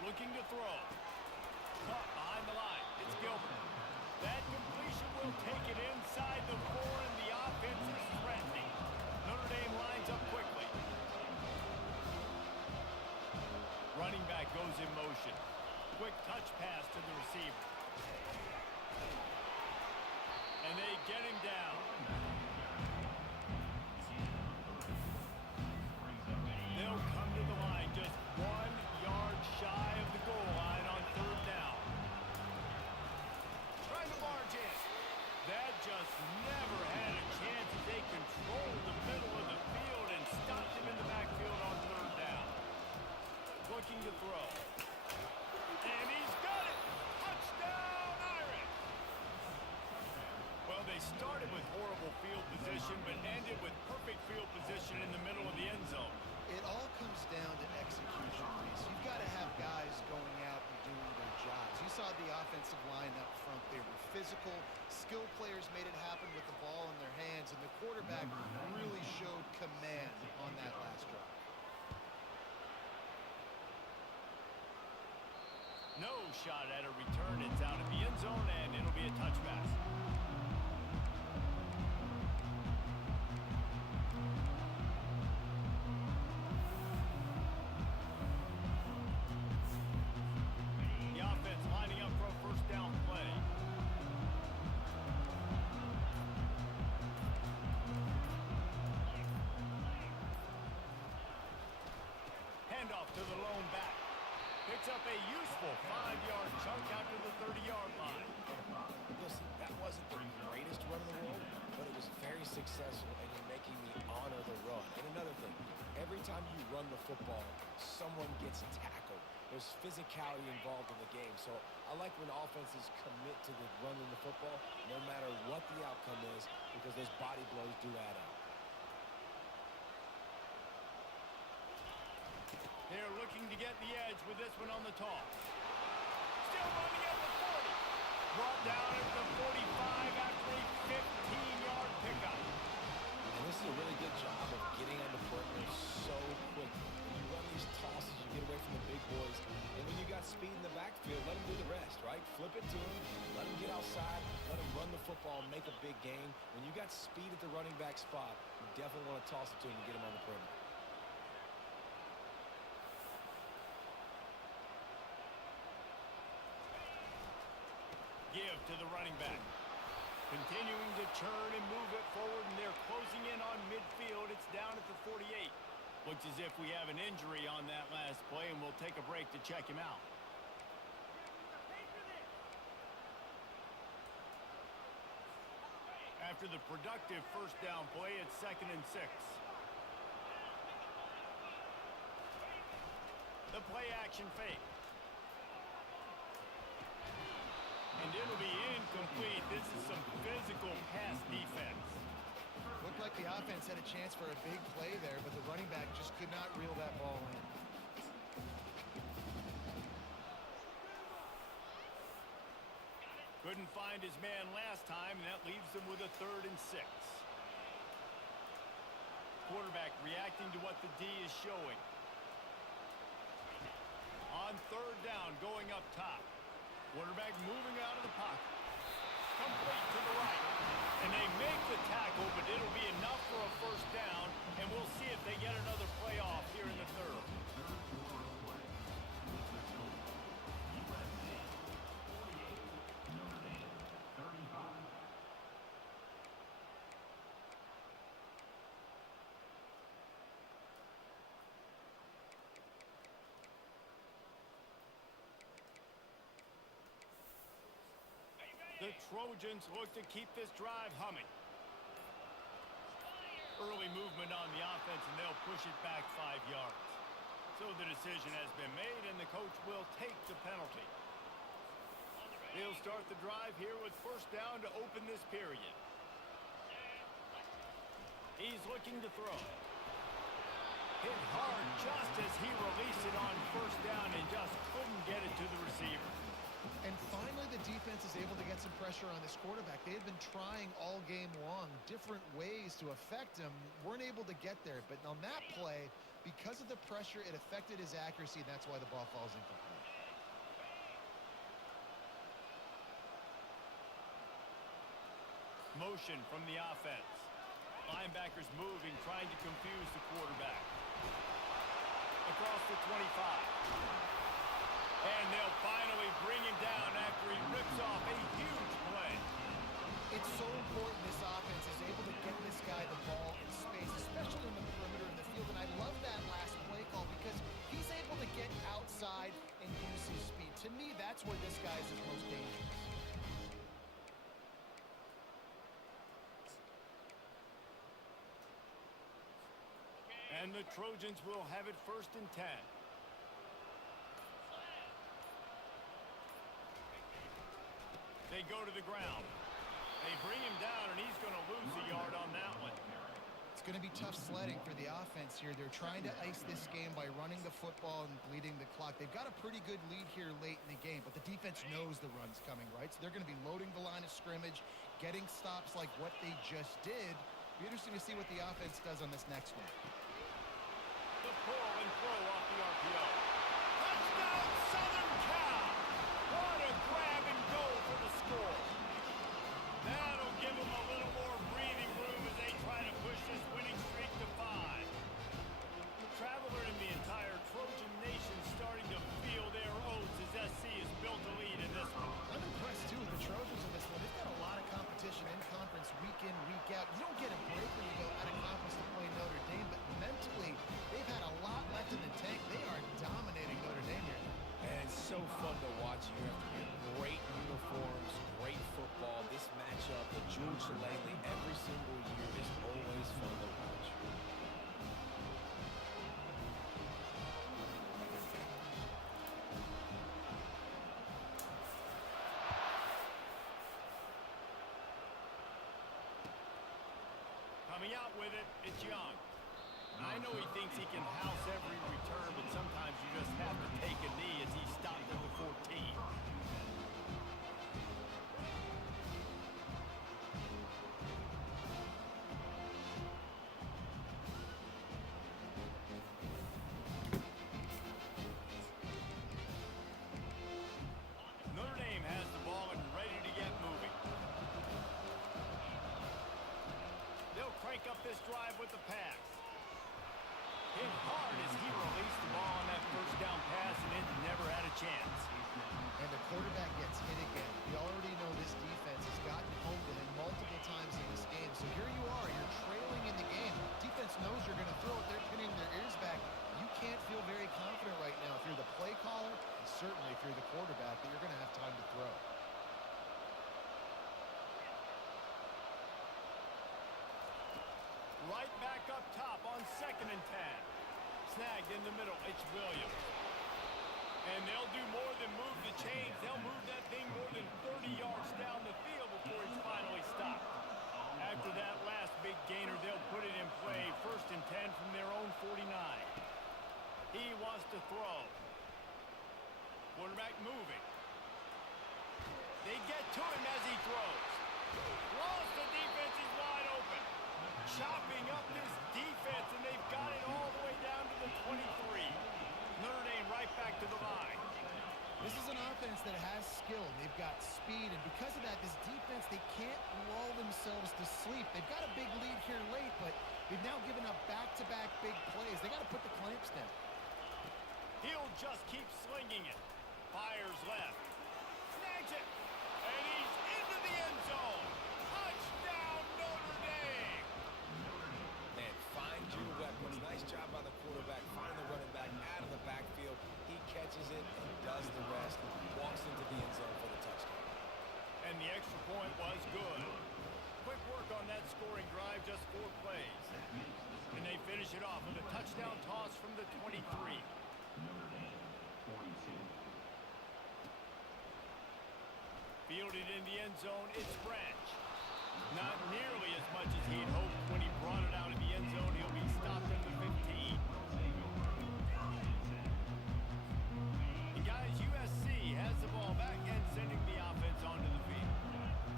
Looking to throw. Caught behind the line. It's Gilbert. That completion will take it inside the 4, and the offense is threatening. Notre Dame lines up quickly. Running back goes in motion. Quick touch pass to the receiver. And they get him down. They'll come to the line just 1 yard shy of the goal line on 3rd down. Trying to barge in. That just never had a chance as they controlled the middle of the field and stopped him in the backfield on 3rd down. started with horrible field position, but ended with perfect field position in the middle of the end zone. It all comes down to execution, Reese. You've got to have guys going out and doing their jobs. You saw the offensive line up front. They were physical. Skill players made it happen with the ball in their hands, and the quarterback really showed command on that last drive. No shot at a return. It's out of the end zone, and it'll be a touch pass. The offense lining up for a first down play. Handoff to the lone back. Picks up a useful 5-yard chunk after the 30-yard line. Listen, that wasn't the greatest run in the world, but it was very successful, and you're making me honor the run. And another thing, every time you run the football, someone gets tackled. There's physicality involved in the game. So I like when offenses commit to the running the football, no matter what the outcome is, because those body blows do add up. They're looking to get the edge with this one on the toss. Still running at the 40. Brought down at the 45 after a 15-yard pickup. And this is a really good job of getting on the perimeter so quickly. When you run these tosses, you get away from the big boys. And when you got speed in the backfield, let them do the rest, right? Flip it to them, let them get outside, let them run the football, make a big gain. When you got speed at the running back spot, you definitely want to toss it to them and get them on the perimeter. Give to the running back. Continuing to churn and move it forward, and they're closing in on midfield. It's down at the 48. Looks as if we have an injury on that last play, and we'll take a break to check him out. After the productive first down play, it's 2nd and 6. The play action fake. And it'll be incomplete. This is some physical pass defense. Looked like the offense had a chance for a big play there, but the running back just could not reel that ball in. Couldn't find his man last time, and that leaves them with a 3rd and 6. Quarterback reacting to what the D is showing. On 3rd down, going up top. Quarterback moving out of the pocket. Complete to the right. And they make the tackle, but it'll be enough for a first down, and we'll see if they get another play off here in the 3rd. The Trojans look to keep this drive humming. Early movement on the offense, and they'll push it back 5 yards. So the decision has been made, and the coach will take the penalty. They'll start the drive here with first down to open this period. He's looking to throw. Hit hard just as he released it on first down and just couldn't get it to the receiver. And finally, the defense is able to get some pressure on this quarterback. They had been trying all game long different ways to affect him. Weren't able to get there. But on that play, because of the pressure, it affected his accuracy, and that's why the ball falls incomplete. Motion from the offense. Linebackers moving, trying to confuse the quarterback. Across the 25. And they'll finally bring him down after he rips off a huge play. It's so important this offense is able to get this guy the ball in space, especially in the perimeter in the field. And I love that last play call because he's able to get outside and use his speed. To me, that's where this guy is his most dangerous. And the Trojans will have it 1st and 10. They go to the ground. They bring him down, and he's going to lose a yard on that one. It's going to be tough sledding for the offense here. They're trying to ice this game by running the football and bleeding the clock. They've got a pretty good lead here late in the game, but the defense knows the run's coming, right? So they're going to be loading the line of scrimmage, getting stops like what they just did. Be interesting to see what the offense does on this next one. The pull and throw off the RPO. Touchdown, Southern Cal! What a grab and go for the score. That'll give them a little more breathing room as they try to push this winning streak to 5. Traveler and the entire Trojan nation starting to feel their oats as SC has built a lead in this one. I'm impressed, too, with the Trojans in this one. They've got a lot of competition in conference week in, week out. You don't get a break when you go out of conference to play Notre Dame, but mentally, they've had a lot left in the tank. They are dominating Notre Dame here. And it's so fun to watch year after year. Great uniforms, great football. This matchup, the Jewel Shillelagh, every single year is always fun to watch. Coming out with it, it's Young. I know he thinks he can house every return, but sometimes you just have to take a knee as he stopped at the 14. Notre Dame has the ball and ready to get moving. They'll crank up this drive with the pass. Hit hard as he released the ball on that first down pass, and it never had a chance. And the quarterback gets hit again. We already know this defense has gotten home to him multiple times in this game. So here you are, you're trailing in the game. Defense knows you're going to throw it. They're pinning their ears back. You can't feel very confident right now if you're the play caller, and certainly if you're the quarterback, that you're going to have time to throw. Right back up top on 2nd and 10. Snagged in the middle, it's Williams. And they'll do more than move the chains. They'll move that thing more than 30 yards down the field before he's finally stopped. After that last big gainer, they'll put it in play. 1st and 10 from their own 49. He wants to throw. Quarterback moving. They get to him as he throws. Lost, the defense is wide open. Chopping up this defense, and they've got it all the way down to the 23. Notre Dame right back to the line. This is an offense that has skill. They've got speed, and because of that, this defense, they can't lull themselves to sleep. They've got a big lead here late, but they've now given up back-to-back big plays. They got to put the clamps down. He'll just keep slinging it. Fires left. Snags it. And he's into the end zone. Touchdown, Notre Dame. Man, find your weapons. Nice job by the quarterback. Find the running back out of the backfield. He catches it and does the rest. Walks into the end zone for the touchdown. And the extra point was good. Quick work on that scoring drive, just 4 plays. And they finish it off with a touchdown toss from the 23. Fielded in the end zone, it's Branch. Not nearly as much as he'd hoped when he brought it out of the end zone. He'll be stopped at the 15. And guys, USC has the ball back and sending the offense onto the field.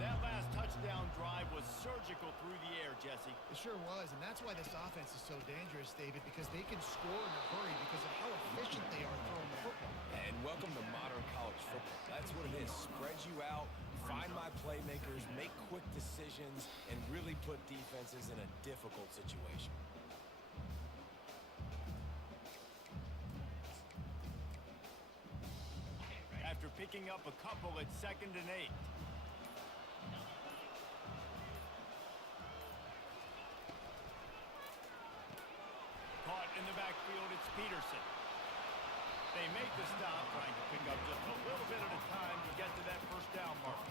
That last touchdown drive was surgical through the air, Jesse. It sure was, and that's why this offense is so dangerous, David, because they can score in a hurry because of how efficient they are throwing the football. And welcome to modern college football. That's what it is. Spread you out, find my playmakers, make quick decisions, and really put defenses in a difficult situation. After picking up a couple at 2nd and 8. Caught in the backfield, it's Peterson. They make the stop, trying to pick up just a little bit at a time to get to that first down mark.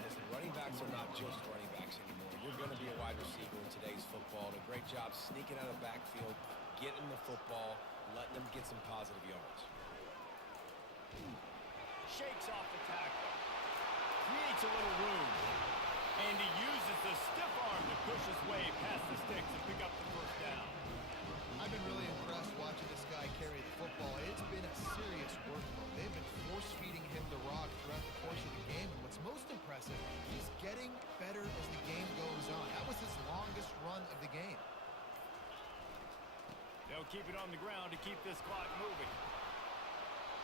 Listen, running backs are not just running backs anymore. You're going to be a wide receiver in today's football. And a great job sneaking out of the backfield, getting the football, letting them get some positive yards. Shakes off the tackle. Creates a little room. And he uses the stiff arm to push his way past the sticks and pick up the first down. I've been really impressed watching this guy carry the football. It's been a serious workload. They've been force-feeding him the rock throughout the course of the game. And what's most impressive, he's getting better as the game goes on. That was his longest run of the game. They'll keep it on the ground to keep this clock moving.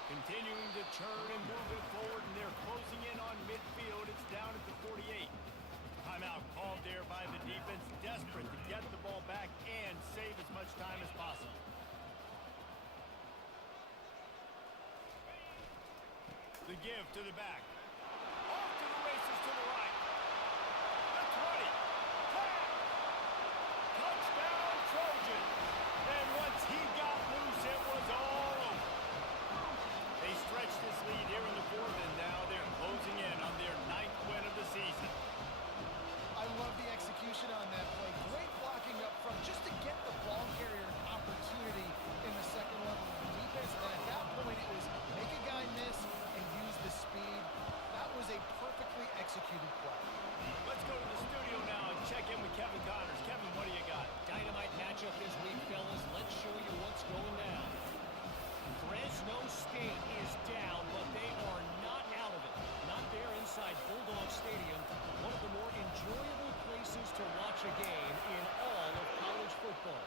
Continuing to turn and move it forward, and they're closing in on midfield. It's down at the 48. Timeout called there by the defense, desperate to get the ball back and save as much time as possible. The give to the back. Off to the races to the right. The 20. Tag. Touchdown, Trojans. And once he got loose, it was all over. They stretched this lead here in the fourth, and now they're closing in on their 9th win of the season. I love the execution on that play. Great blocking up front just to get the ball carrier an opportunity in the second level of the defense. And at that point, it was make a guy miss and use the speed. That was a perfectly executed play. Let's go to the studio now and check in with Kevin Connors. Kevin, what do you got? Dynamite matchup this week, fellas. Let's show you what's going down. Fresno State is down, but they are not out of it. Not there inside Bulldog Stadium, one of the more enjoyable places to watch a game in all of college football.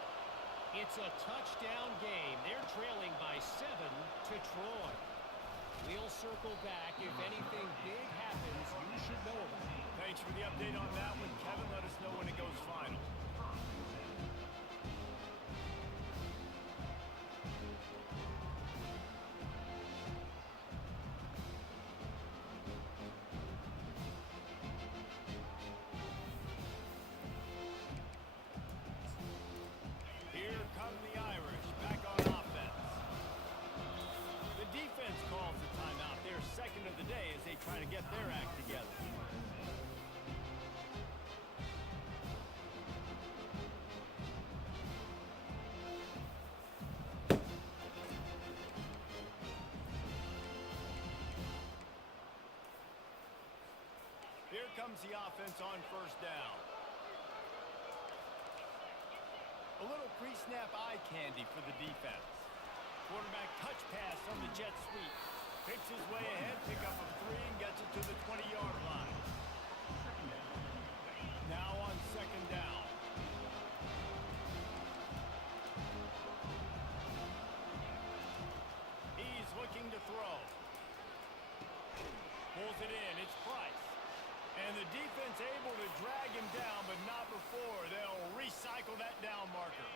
It's a touchdown game. They're trailing by 7 to Troy. We'll circle back. If anything big happens, you should know about it. Thanks for the update on that one, Kevin. Let us know when it goes final. Here come the Irish back on offense. The defense calls the timeout. Their second of the day as they try to get their act together. Here comes the offense on first down. A little pre-snap eye candy for the defense. Quarterback touch pass on the jet sweep. Picks his way ahead, pick up a 3, and gets it to the 20-yard line. Now on second down. He's looking to throw. Pulls it in. It's Price. And the defense able to drag him down, but not before. They'll recycle that down marker.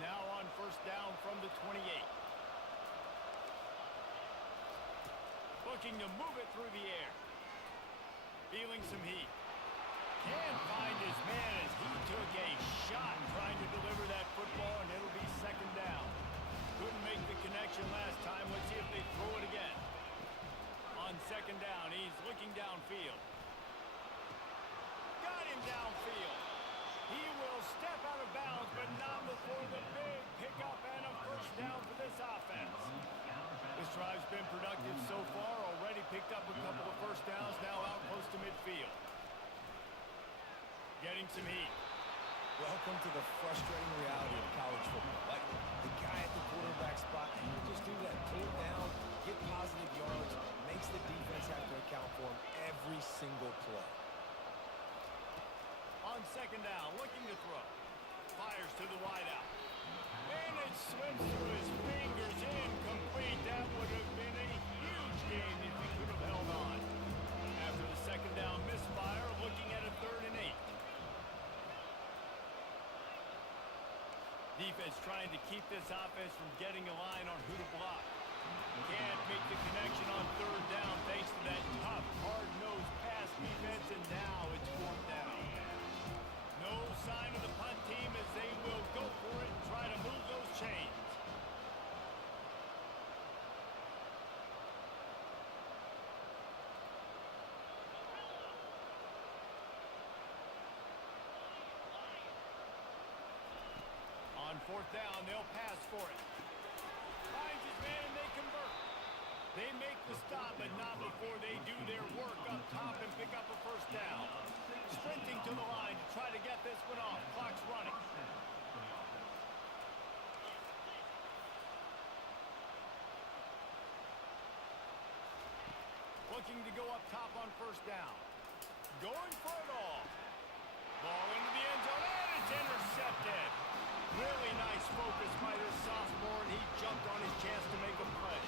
Now on first down from the 28. Looking to move it through the air. Feeling some heat. Can't find his man as he took a shot trying to deliver that football, and it'll be second down. Couldn't make the connection last time. Let's see if they throw it again. On second down, he's looking downfield. Got him downfield. He will step out of bounds, but not before the big pickup and a first down for this offense. This drive's been productive so far. Already picked up a couple of first downs, now out close to midfield. Getting some heat. Welcome to the frustrating reality of college football. Like, the guy at the quarterback spot, he can just do that. Pull it down, get positive yards, makes the defense have to account for him every single play. On second down, looking to throw. Fires to the wideout. And it slips through his fingers. Incomplete. That would have been a huge game if he could have held on. After the second down misfire, looking at a 3rd and 8. Defense trying to keep this offense from getting a line on who to block. Can't make the connection on 3rd down thanks to that tough, hard-nosed pass defense, and now it's 4th down. No sign of the punt team as they will go for it and try to move those chains. On 4th down, they'll pass for it. Finds his man and they convert. They make the stop, but not before they do their work up top and pick up a first down. Sprinting to the line to try to get this one off. Clock's running. Looking to go up top on first down. Going for it all. Ball into the end zone, and it's intercepted. Really nice focus by this sophomore, and he jumped on his chance to make a play.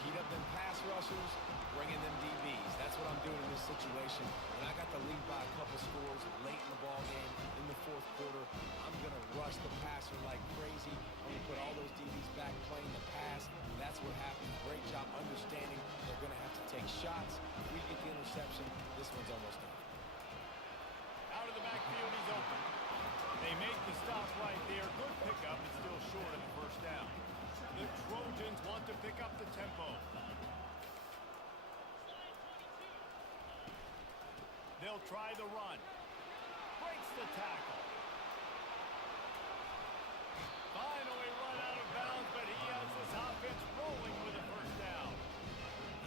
Heat up them pass rushers, bring in them DBs. That's what I'm doing in this situation. When I got the lead by a couple scores late in the ball game, in the fourth quarter, I'm going to rush the passer like crazy. I'm going to put all those DBs back playing the pass. That's what happened. Great job understanding they're going to have to take shots. We get the interception. This one's almost done. Out of the backfield, he's open. They make the stop right there. Good pickup, but still short of the first down. The Trojans want to pick up the tempo. They'll try the run. Breaks the tackle. Finally run out of bounds, but he has this offense rolling with a first down.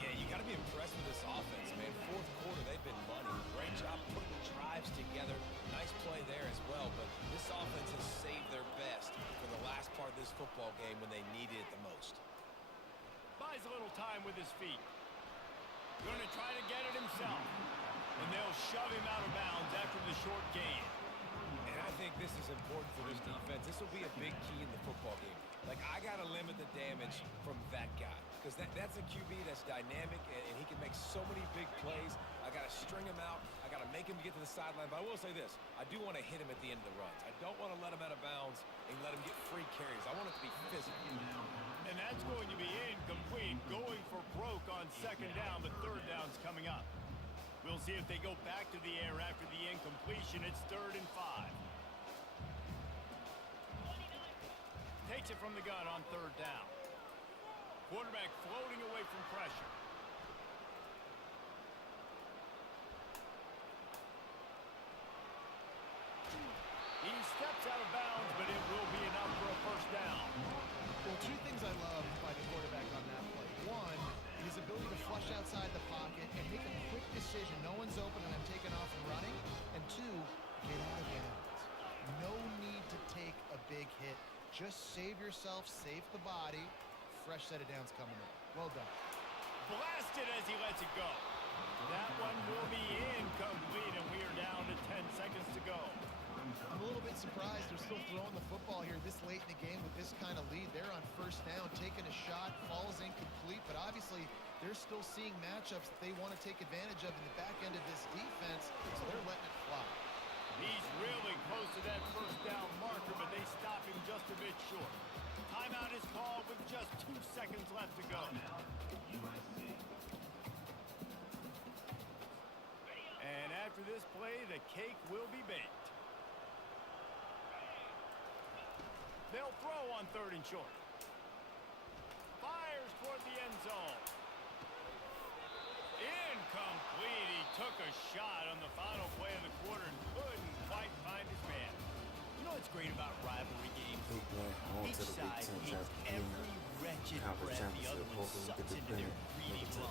Yeah, you got to be impressed with this offense, man. Fourth quarter, they've been money. Great job putting drives together. Nice play there as well, but this offense has saved their best for the last part of this football game when they needed it the most. Buys a little time with his feet. Going to try to get it himself. And they'll shove him out of bounds after the short gain. And I think this is important for this defense. This will be a big key in the football game. Like, I got to limit the damage from that guy. Because that's a QB that's dynamic, and he can make so many big plays. I got to string him out. I got to make him get to the sideline. But I will say this. I do want to hit him at the end of the runs. I don't want to let him out of bounds and let him get free carries. I want it to be physical. And that's going to be incomplete. Going for broke on second down. The third down's coming up. We'll see if they go back to the air after the incompletion. It's 3rd and 5. Takes it from the gun on 3rd down. Quarterback floating away from pressure. He steps out of bounds, but it will be enough for a first down. Well, two things I love by the quarterback on that play. One, his ability to flush outside the pocket and make a quick decision. No one's open and I'm taking off and running. And two, get out of bounds. No need to take a big hit. Just save yourself, save the body. Fresh set of downs coming in. Well done. Blasted as he lets it go. That one will be incomplete, and we are down to 10 seconds to go. I'm a little bit surprised they're still throwing the football here this late in the game with this kind of lead. They're on first down, taking a shot, falls incomplete, but obviously they're still seeing matchups that they want to take advantage of in the back end of this defense, so they're letting it fly. He's really close to that first down marker, but they stop him just a bit short. Timeout is called with just 2 seconds left to go. And after this play, the cake will be baked. They'll throw on 3rd and short. Fires toward the end zone. Incomplete. He took a shot on the final play of the quarter and couldn't quite find his man. You know what's great about rivalry games? Big win on Each to the Big side Ten takes championship. every wretched Conference breath the other championship. one Hopefully we sucks get the into their pin. greedy Look at lungs.